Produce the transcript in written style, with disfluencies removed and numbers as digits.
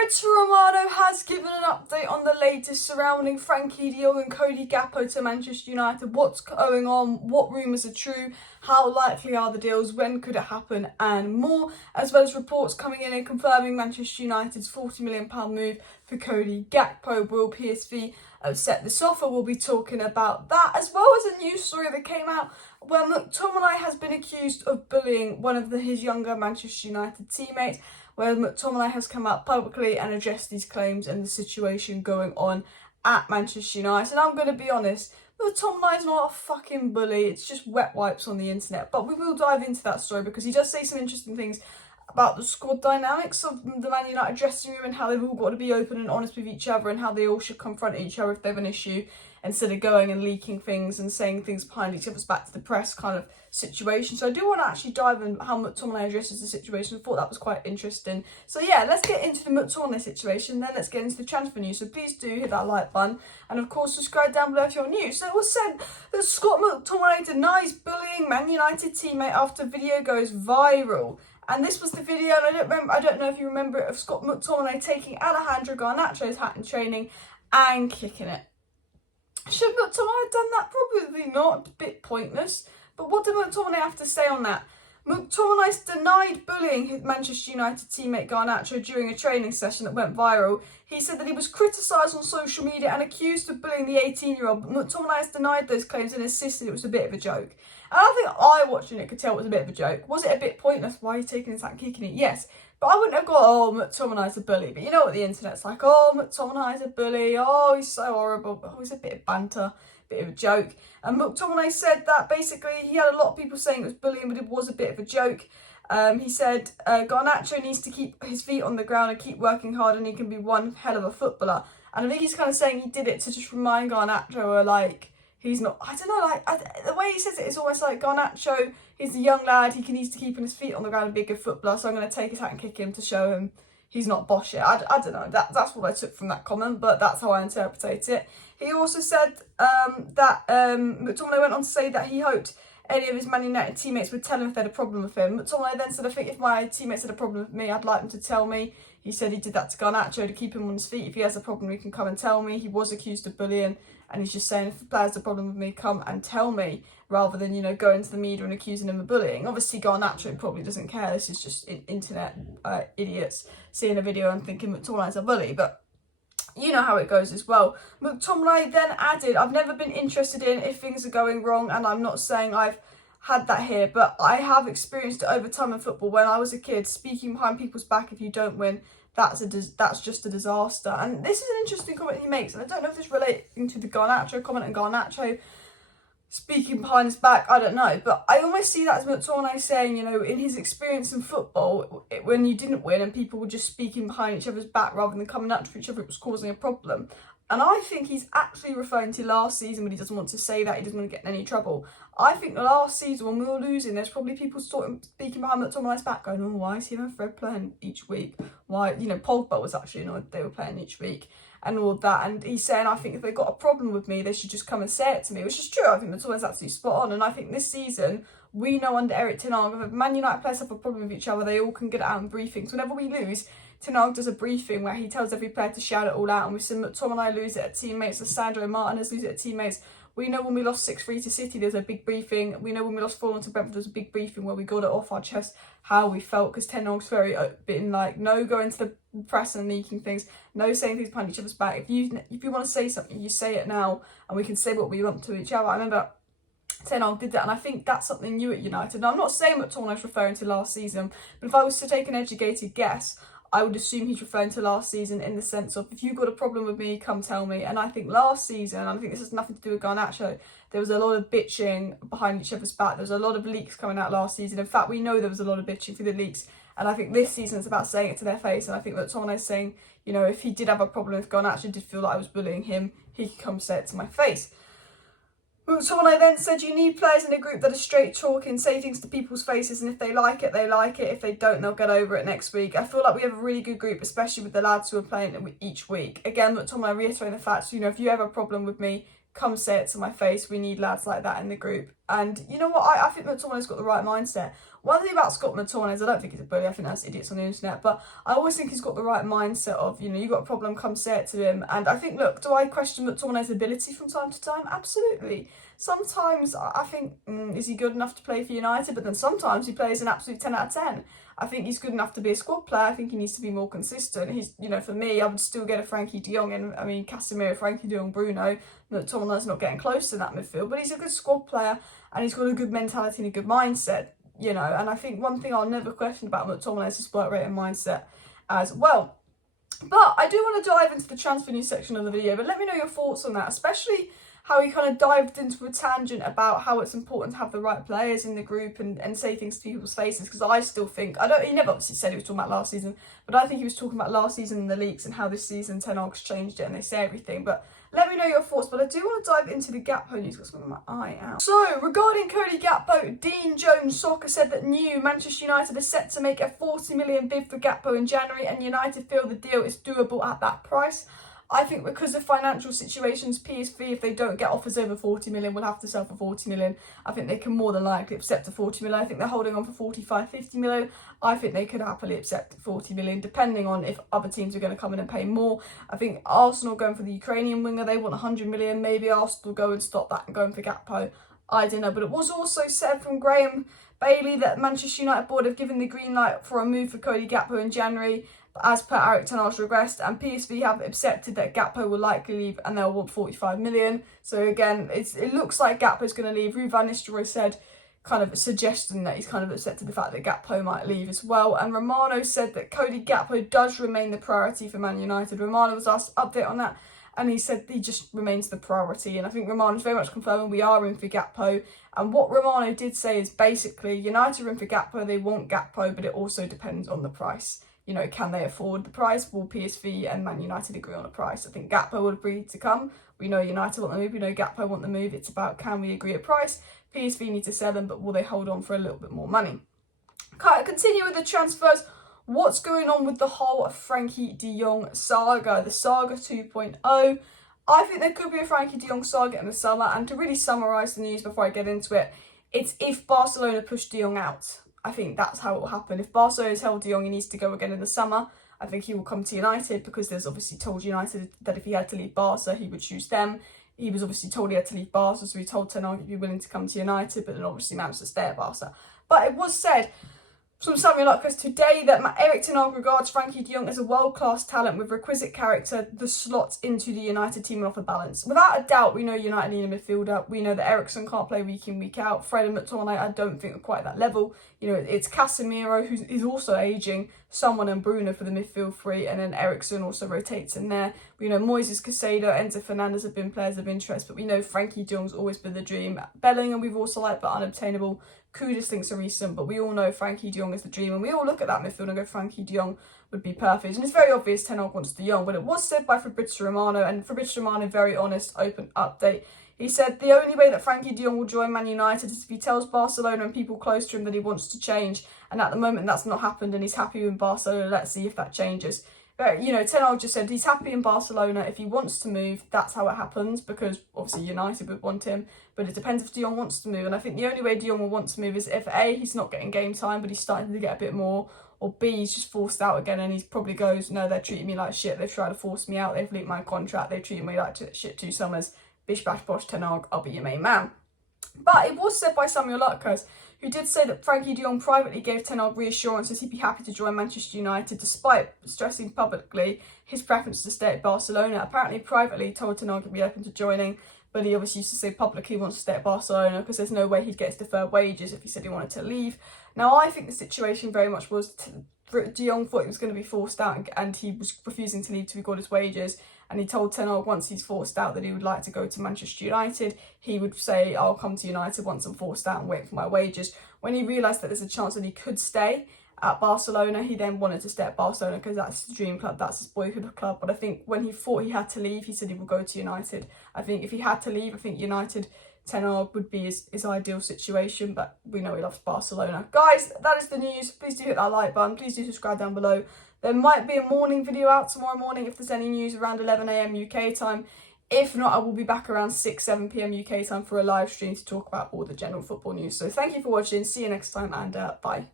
Fabrizio Romano has given an update on the latest surrounding Frenkie de Jong and Cody Gakpo to Manchester United. What's going on? What rumours are true? How likely are the deals? When could it happen? And more, as well as reports coming in and confirming Manchester United's £40 million move for Cody Gakpo. Will PSV accept this offer? We'll be talking about that, as well as a news story that came out where McTomminay has been accused of bullying one of his younger Manchester United teammates, where McTominay has come out publicly and addressed these claims and the situation going on at Manchester United. And I'm going to be honest, McTominay is not a fucking bully, it's just wet wipes on the internet. But we will dive into that story because he does say some interesting things about the squad dynamics of the Man United dressing room and how they've all got to be open and honest with each other and how they all should confront each other if they have an issue, instead of going and leaking things and saying things behind each other's back to the press kind of situation. So I do want to actually dive in how McTominay addresses the situation. I thought that was quite interesting. So yeah, let's get into the McTominay situation, then let's get into the transfer news. So please do hit that like button and of course subscribe down below if you're new. So it was said that Scott McTominay denies bullying Man United teammate after video goes viral. And this was the video, and I don't know if you remember it, of Scott McTominay taking Alejandro Garnacho's hat in training and kicking it. Should McTominay have done that? Probably not. A bit pointless. But what did McTominay have to say on that? McTominay denied bullying his Manchester United teammate Garnacho during a training session that went viral. He said that he was criticised on social media and accused of bullying the 18-year-old, but McTominay has denied those claims and insisted it was a bit of a joke. And I think I, watching it, could tell it was a bit of a joke. Was it a bit pointless? Why are you taking his hat and kicking it? Yes. But I wouldn't have got, oh, McTominay's a bully. But you know what the internet's like? Oh, McTominay's a bully. Oh, he's so horrible. Oh, he's a bit of banter, bit of a joke. And McTominay said that basically he had a lot of people saying it was bullying, but it was a bit of a joke. He said Garnacho needs to keep his feet on the ground and keep working hard and he can be one hell of a footballer. And I think he's kind of saying he did it to just remind Garnacho, like, he's not, I don't know, like, the way he says it is almost like Garnacho, he's a young lad, he needs to keep his feet on the ground and be a good footballer, so I'm going to take his hat and kick him to show him he's not bosh it. I don't know, that's what I took from that comment, but that's how I interpretate it. He also said that McTominay went on to say that he hoped any of his Man United teammates would tell him if they had a problem with him. McTominay then said, I think if my teammates had a problem with me, I'd like them to tell me. He said he did that to Garnacho to keep him on his feet. If he has a problem, he can come and tell me. He was accused of bullying, and he's just saying, if the player has a problem with me, come and tell me, rather than, you know, going to the media and accusing him of bullying. Obviously, Garnacho probably doesn't care. This is just internet idiots seeing a video and thinking McTominay's a bully, but you know how it goes as well. McTominay then added, I've never been interested in if things are going wrong, and I'm not saying I've had that here, but I have experienced it over time in football. When I was a kid, speaking behind people's back if you don't win, that's just a disaster. And this is an interesting comment he makes, and I don't know if this is relating to the Garnacho comment and Garnacho speaking behind his back, I don't know, but I almost see that as McTominay saying, you know, in his experience in football, when you didn't win and people were just speaking behind each other's back rather than coming up to each other, it was causing a problem. And I think he's actually referring to last season, but he doesn't want to say that, he doesn't want to get in any trouble. I think the last season when we were losing, there's probably people speaking behind McTominay's back going, oh, why is he and Fred playing each week? Why, you know, Pogba was actually annoyed they were playing each week and all of that. And he's saying, I think if they've got a problem with me, they should just come and say it to me, which is true. I think McTominay's absolutely spot on. And I think this season, we know under Eric Ten Hag, if Man United players have a problem with each other, they all can get it out in briefings. Whenever we lose, Ten Hag does a briefing where he tells every player to shout it all out, and we've seen McTominay lose it at teammates, Sandro Martinez lose it at teammates. We know when we lost 6-3 to City, there's a big briefing. We know when we lost 4-1 to Brentford, there's a big briefing where we got it off our chest, how we felt, because Ten Hag's very been like, no going to the press and leaking things, no saying things behind each other's back. If you want to say something, you say it now, and we can say what we want to each other. I remember Ten Hag did that, and I think that's something new at United. Now, I'm not saying McTominay's referring to last season, but if I was to take an educated guess, I would assume he's referring to last season in the sense of, if you've got a problem with me, come tell me. And I think last season, and I think this has nothing to do with Garnacho, there was a lot of bitching behind each other's back. There was a lot of leaks coming out last season. In fact, we know there was a lot of bitching through the leaks. And I think this season it's about saying it to their face. And I think that McTominay's saying, you know, if he did have a problem with Garnacho, did feel like I was bullying him, he could come say it to my face. McTominay then said, you need players in a group that are straight talking, say things to people's faces, and if they like it, they like it. If they don't, they'll get over it next week. I feel like we have a really good group, especially with the lads who are playing each week. Again, McTominay reiterating the fact, you know, if you have a problem with me, come say it to my face. We need lads like that in the group. And you know what? I think McTominay's got the right mindset. One thing about Scott McTominay is I don't think he's a bully. I think that's idiots on the internet. But I always think he's got the right mindset of, you got a problem, come say it to him. And I think, look, do I question McTominay's ability from time to time? Absolutely. Sometimes I think, is he good enough to play for United? But then sometimes he plays an absolute 10 out of 10. I think he's good enough to be a squad player. I think he needs to be more consistent. He's, for me, I would still get a Frenkie de Jong in. I mean, Casemiro, Frenkie de Jong, Bruno. McTominay's not getting close to that midfield, but he's a good squad player and he's got a good mentality and a good mindset, And I think one thing I'll never question about McTominay is his work rate and mindset as well. But I do want to dive into the transfer news section of the video, but let me know your thoughts on that, especially how he kind of dived into a tangent about how it's important to have the right players in the group and say things to people's faces, because I still think, he never obviously said he was talking about last season, but I think he was talking about last season in the leaks and how this season Ten Hag's changed it and they say everything. But let me know your thoughts, but I do want to dive into the Gakpo news. Got something in my eye out. So, regarding Cody Gakpo, Dean Jones Soccer said that Manchester United are set to make a 40 million bid for Gakpo in January, and United feel the deal is doable at that price. I think because of financial situations, PSV, if they don't get offers over 40 million, will have to sell for 40 million. I think they can more than likely accept a 40 million. I think they're holding on for 45, 50 million. I think they could happily accept 40 million, depending on if other teams are going to come in and pay more. I think Arsenal going for the Ukrainian winger, they want 100 million. Maybe Arsenal go and stop that and going for Gakpo. I don't know. But it was also said from Graham Bailey that Manchester United board have given the green light for a move for Cody Gakpo in January, as per Eric Ten Hag's request, and PSV have accepted that Gakpo will likely leave and they'll want 45 million. So again, it looks like Gakpo's going to leave. Ruud van Nistelrooy said, kind of suggesting that he's kind of accepted the fact that Gakpo might leave as well. And Romano said that Cody Gakpo does remain the priority for Man United. Romano was asked to update on that, and he said he just remains the priority. And I think Romano's very much confirming we are in for Gakpo. And what Romano did say is basically United are in for Gakpo, they want Gakpo, but it also depends on the price. Can they afford the price? Will PSV and Man United agree on a price? I think Gakpo would agree to come. We know United want the move. We know Gakpo want the move. It's about, can we agree a price? PSV need to sell them, but will they hold on for a little bit more money? Continue with the transfers. What's going on with the whole Frenkie de Jong saga? The saga 2.0. I think there could be a Frenkie de Jong saga in the summer. And to really summarise the news before I get into it, it's if Barcelona push de Jong out. I think that's how it will happen. If Barcelona's held de Jong, he needs to go again in the summer. I think he will come to United because there's obviously told United that if he had to leave Barca, he would choose them. He was obviously told he had to leave Barca, so he told Ten Hag he'd be willing to come to United, but then obviously managed to stay at Barca. But it was said from Samuel Accuse today that Eric Ten Hag regards Frenkie de Jong as a world-class talent with requisite character, the slots into the United team and offer balance. Without a doubt, we know United need a midfielder. We know that Eriksen can't play week in, week out. Fred and McTominay, I don't think are quite at that level. It's Casemiro, who is also ageing, someone and Bruno for the midfield three, and then Eriksen also rotates in there. We know Moises Caicedo, Enzo Fernandez have been players of interest, but we know Frenkie de Jong's always been the dream. Bellingham we've also liked, but unobtainable. Kudus thinks are recent, but we all know Frenkie de Jong is the dream, and we all look at that midfield and go, Frenkie de Jong would be perfect. And it's very obvious Ten Hag wants de Jong, but it was said by Fabrizio Romano, and Fabrizio Romano, very honest, open update. He said the only way that Frenkie de Jong will join Man United is if he tells Barcelona and people close to him that he wants to change, and at the moment that's not happened, and he's happy with Barcelona. Let's see if that changes. But, Ten Hag just said he's happy in Barcelona. If he wants to move, that's how it happens, because obviously United would want him. But it depends if de Jong wants to move. And I think the only way de Jong will want to move is if A, he's not getting game time, but he's starting to get a bit more, or B, he's just forced out again and he probably goes, no, they're treating me like shit. They've tried to force me out. They've leaked my contract. They've treated me like shit 2 summers. Bish, bash, bosh, Ten Hag, I'll be your main man. But it was said by Samuel Accuse, who did say that Frenkie de Jong privately gave Ten Hag reassurances he'd be happy to join Manchester United, despite stressing publicly his preference to stay at Barcelona. Apparently, privately told Ten Hag he'd be open to joining, but he obviously used to say publicly he wants to stay at Barcelona because there's no way he'd get his deferred wages if he said he wanted to leave. Now, I think the situation very much was de Jong thought he was going to be forced out and he was refusing to leave till he got his wages. And he told Ten Hag once he's forced out that he would like to go to Manchester United. He would say, I'll come to United once I'm forced out and wait for my wages. When he realised that there's a chance that he could stay at Barcelona, he then wanted to stay at Barcelona because that's his dream club, that's his boyhood club. But I think when he thought he had to leave, he said he would go to United. I think if he had to leave, I think United, Ten Hag would be his ideal situation, but we know he loves Barcelona. Guys, that is the news. Please do hit that like button. Please do subscribe down below. There might be a morning video out tomorrow morning if there's any news around 11 AM UK time. If not, I will be back around 6-7 p.m. UK time for a live stream to talk about all the general football news. So thank you for watching, see you next time, and bye.